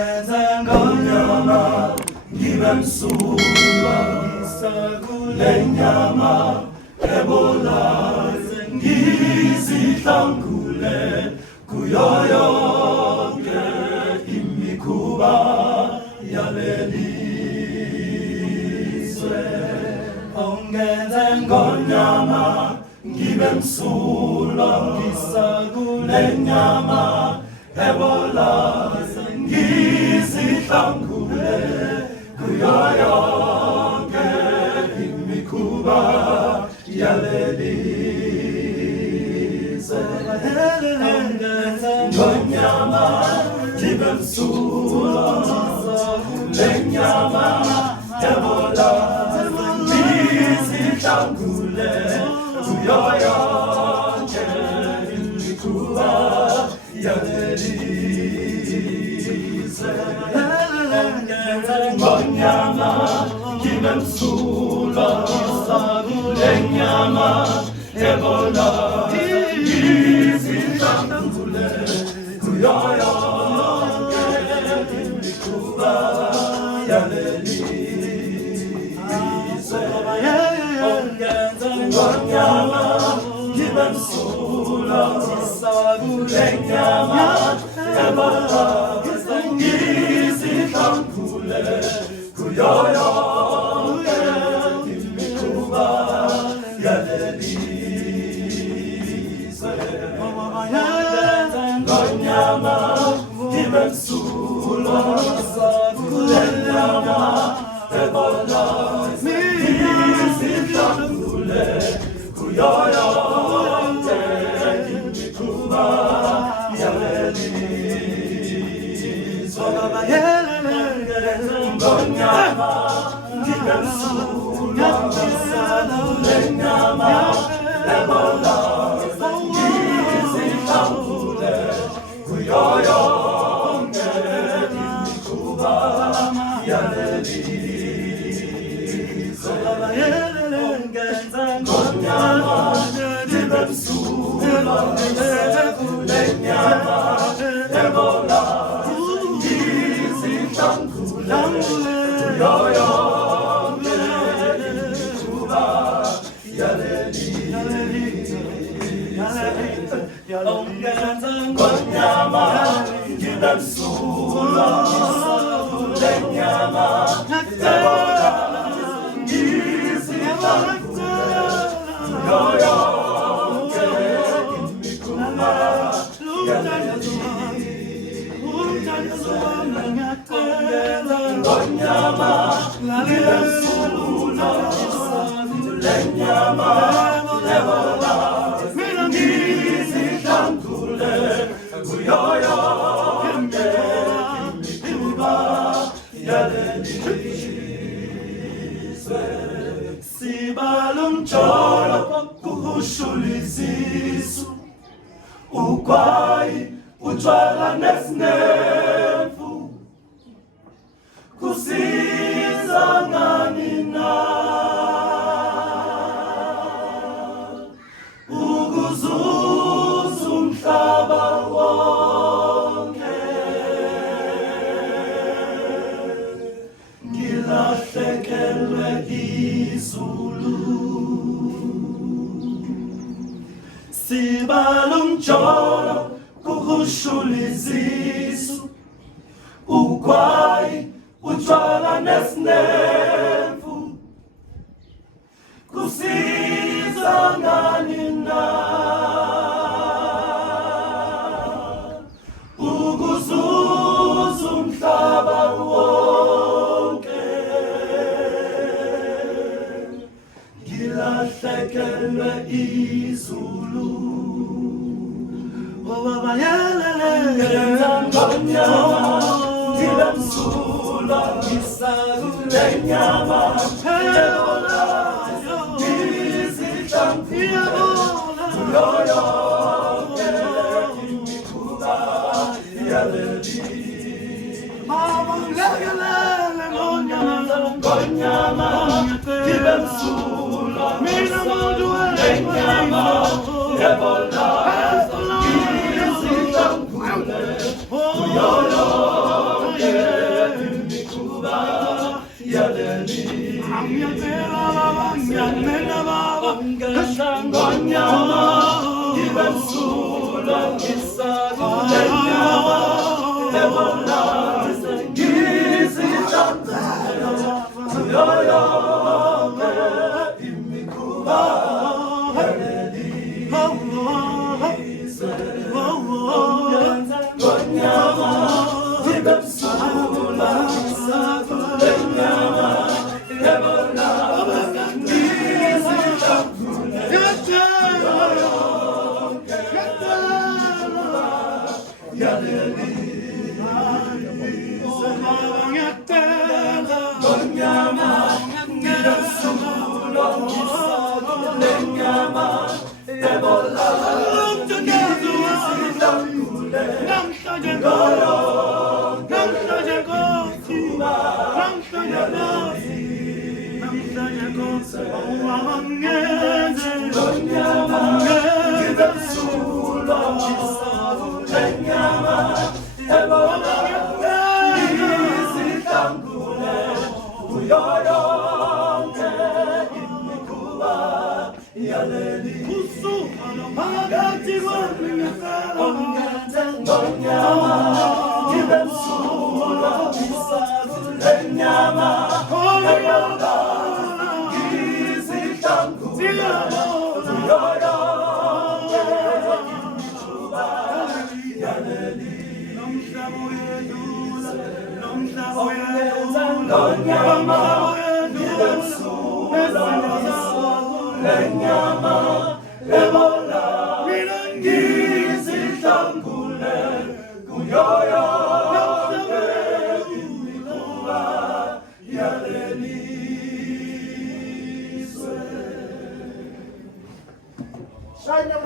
Ngonyama ngibemsulwa lenyama ebola ngizihlangule kuyo yonke imikhuba yalelizwe. Ongenze ngonyama ngibemsulwa lenyama ebola ngizihlangule kuyo yonke imikhuba yalelizwe. Ngonyama ngibemsulwa lenyama ebola ngizihlangule kuyo yonke imikhuba yalelizwe. Ngonyama ngibemsulwa lenyama ebola ngizihlangule kuyo yonke imikhuba yalelizwe. Ngonyama ngibemsulwa lenyama ebola ngizihlangule kuyo yonke imikhuba yalelizwe. Ngonyama ngibemsulwa lenyama ebola ngizihlangule kuyo yonke imikhuba yalelizwe. Ngonyama ngibemsulwa lenyama ebola ngizihlangule kuyo yonke imikhuba yalelizwe. Ngonyama ngibemsulwa lenyama ebola ngizihlangule kuyo yonke imikhuba yalelizwe. Ngonyama ngibemsulwa lenyama ebola ngizihlangule kuyo yonke imikhuba yalelizwe. Ngonyama ngibemsulwa lenyama ebola ngizihlangule kuyo yonke imikhuba yalelizwe. Sibala umjolo kuhushula izisu, ugwayi, utshwala nesinemfu, kusiza ngani na ukuzuza umhlaba wonke, ngilahlekelwe izulu. Sibala umjolo kuhushula izisu, ugwayi, utshwala nesinemfu, kusiza ngani na ukuzuza umhlaba wonke, ngilahlekelwe izulu. Ngonyama ngibemsulwa lenyama ebola ngizihlangule kuyo yonke imikhuba yalelizwe. Ngonyama ngibemsulwa lenyama ebola ngizihlangule kuyo yonke Shine your